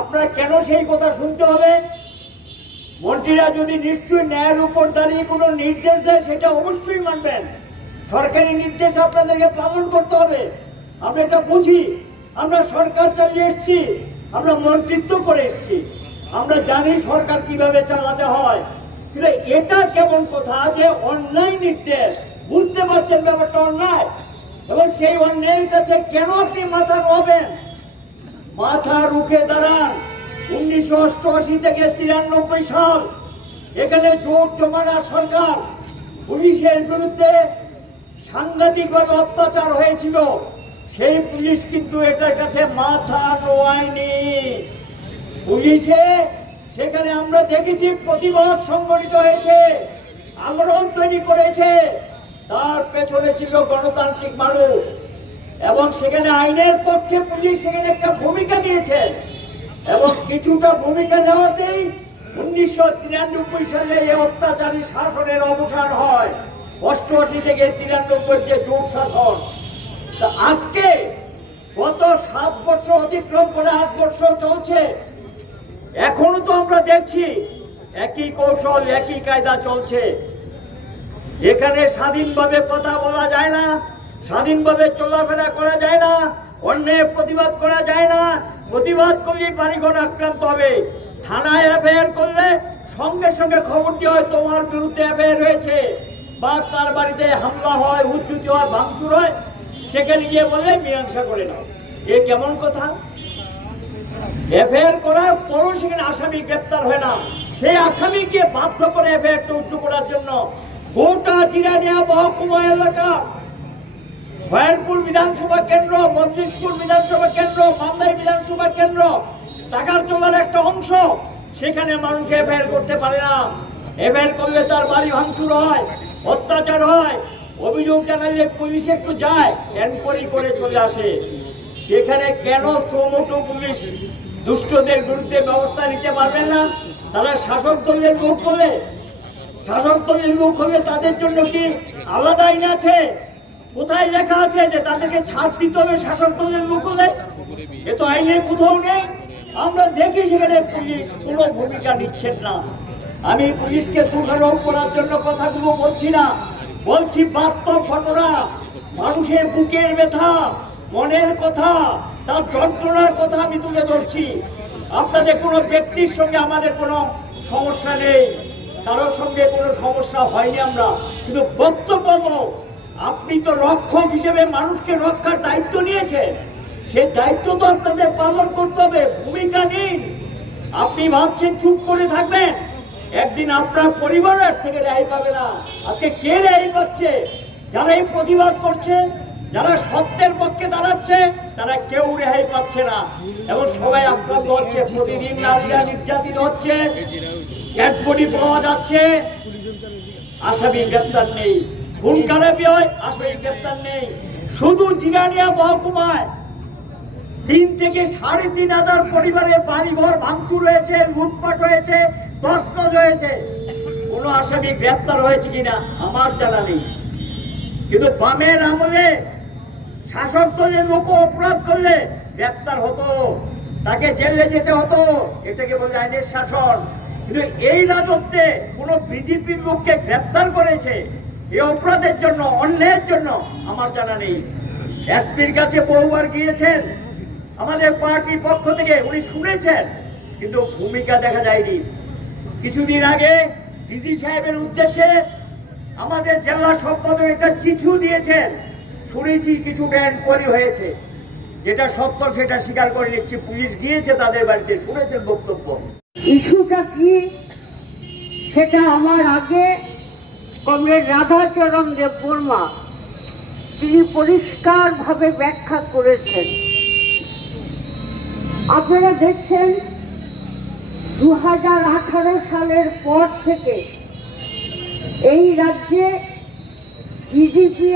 আপনার কেন সেই কথা শুনতে হবে? মন্ত্রীরা যদি নিশ্চয়ই ন্যায়ের উপর দাঁড়িয়ে কোনো নির্দেশ দেয় সেটা অবশ্যই মানবেন। সরকারি নির্দেশ আপনাদেরকে পালন করতে হবে। আমরা এটা বুঝি, আমরা সরকার চালিয়ে এসছি, আমরা মন্ত্রিত্ব করে এসছি, আমরা জানি সরকার কিভাবে চালাতে হয়। কিন্তু এটা কেমন কথা যে অন্যায় নির্দেশ, বুঝতে পারছেন ব্যাপারটা অন্যায়, এবং সেই অন্যায়ের কাছে কেন আপনি মাথা নোয়াবেন? মাথা রুখে দাঁড়ান। 1988 থেকে 93 সাল এখানে জোট জমানা সরকার, পুলিশের বিরুদ্ধে সাংঘাতিকভাবে অত্যাচার হয়েছিল। সেই পুলিশ কিন্তু এটার কাছে মাথা নোয়ায়নি। পুলিশে সেখানে আমরা দেখেছি প্রতিবাদ সংগঠিত হয়েছে, আন্দোলন তৈরি করেছে, তার পেছনে ছিল গণতান্ত্রিক মানুষ, এবং সেখানে আইনের পক্ষে পুলিশ সেখানে একটা ভূমিকা নিয়েছে, এবং কিছুটা ভূমিকা নেওয়াতেই 1993 সালে এই অত্যাচারী শাসনের অবসান হয়। 88 থেকে 93 যে জোট শাসন, তা আজকে গত 7 বছর অতিক্রম করে 8 বছর চলছে, এখনো তো আমরা দেখছি একই কৌশল, একই কায়দা চলছে। এখানে স্বাধীনভাবে কথা বলা যায় না, স্বাধীনভাবে চলাফেরা করা যায় না, অন্যায় প্রতিবাদ করা যায় না। প্রতিবাদ করলে বাড়িঘর আক্রান্ত হবে। থানায় এফআইআর করলে সঙ্গে সঙ্গে খবর দিয়ে হয় তোমার বিরুদ্ধে এফআইআর হয়েছে, বা তার বাড়িতে হামলা হয়, উচ্চুতি হয়, ভাঙচুর হয়, সেখানে গিয়ে বলে মীমাংসা করে নাও। এ কেমন কথা? এফআইআর করার পরও সেখানে আসামি গ্রেপ্তার হয় না, সেই আসামিকে বাধ্য করে এফআইআরটা উচ্চ করার জন্য গোটা জিরানিয়া মহকুমা এলাকা, ভয়ানপুর বিধানসভা কেন্দ্র, মজলিশপুর বিধানসভা কেন্দ্র, মান্দাই বিধানসভা কেন্দ্র, টাকার চলার একটা অংশ, সেখানে মানুষ এফআইআর করতে পারে না। এফআইআর করলে তার বাড়ি ভাঙচুর হয়, অত্যাচার হয়, অভিযোগ জানালে পুলিশ একটু যায়, এনকোয়ারি করে চলে আসে। সেখানে কেন সোমোটো পুলিশ দুষ্টদের বিরুদ্ধে ব্যবস্থা নিতে পারবেন না? তারা শাসক দলের মুখ হলে, শাসক দলের মুখ হলে তাদের জন্য কি আলাদা আইন আছে? কোথায় লেখা আছে যে তাদেরকে ছাড় দিতে হবে শাসক দলের মুখ হলে? এ তো আইনের কোথাও নেই। আমরা দেখি সেখানে পুলিশ কোনো ভূমিকা নিচ্ছেন না। আমি পুলিশকে দোষারোপ করার জন্য কথাগুলো বলছি না, বলছি বাস্তব ঘটনা, মানুষের বুকের ব্যথা, মনের কথা, তার যন্ত্রণার কথা আমি তুলে ধরছি। আপনাদের কোনো ব্যক্তির সঙ্গে আমাদের কোনো সমস্যা নেই, কারোর সঙ্গে কোনো সমস্যা হয়নি আমরা, কিন্তু বক্তব্য আপনি তো রক্ষক হিসেবে মানুষকে রক্ষার দায়িত্ব নিয়েছেন, সেই দায়িত্ব তো আপনাদের পালন করতে হবে। ভূমিকা নিন। আপনি ভাবছেন চুপ করে থাকবেন, একদিন আপনার পরিবারের থেকে রেহাই পাবে না। আজকে কে রেহাই পাচ্ছে? যারা এই প্রতিবাদ করছে, যারা সত্যের পক্ষে দাঁড়াচ্ছে, তারা কেউ রেহাই পাচ্ছে না, এবং সবাই আক্রান্ত হচ্ছে। প্রতিদিন নারীরা নির্যাতিত হচ্ছে, ডেড বডি পাওয়া যাচ্ছে, আসামি গ্রেপ্তার নেই। খুন খারাপি হয়, আসামি গ্রেপ্তার নেই। শুধু জিরানিয়া মহকুমায় 3 থেকে 3,500 পরিবারে বাড়িঘর ভাঙচুর হয়েছে, লুটপাট হয়েছে, তছনছ হয়েছে। কোনো আসামি গ্রেপ্তার হয়েছে কিনা আমার জানা নেই। কিন্তু বামের আমলে শাসক দলের লোক অপরাধ করলে গ্রেপ্তার হতো, তাকে জেলে যেতে হতো। এটাকে বলে আইনের শাসন। কিন্তু এই রাজত্বে কোন বিজেপির লোককে গ্রেপ্তার করেছে এই অপরাধের জন্য, অন্যায়ের জন্য আমার জানা নেই। এসপির কাছে বহুবার গিয়েছেন আমাদের পার্টির পক্ষ থেকে, উনি শুনেছেন, কিন্তু ভূমিকা দেখা যায়নি। কিছুদিন আগে ডিসি সাহেবের উদ্দেশ্যে আমাদের জেলা সম্পাদক একটা চিঠিও দিয়েছেন, শুনেছি কিছু এনকোয়ারি হয়েছে। যেটা সত্য সেটা স্বীকার করে নিচ্ছি, পুলিশ গিয়েছে তাদের বাড়িতে, শুনেছেন বক্তব্য। ইস্যুটা কি সেটা আমার আগে কমরেড রাধাচরণ দেববর্মা তিনি পরিষ্কারভাবে ব্যাখ্যা করেছেন। আপনারা দেখছেন 2018 সালের পর থেকে এই রাজ্যে বিজেপি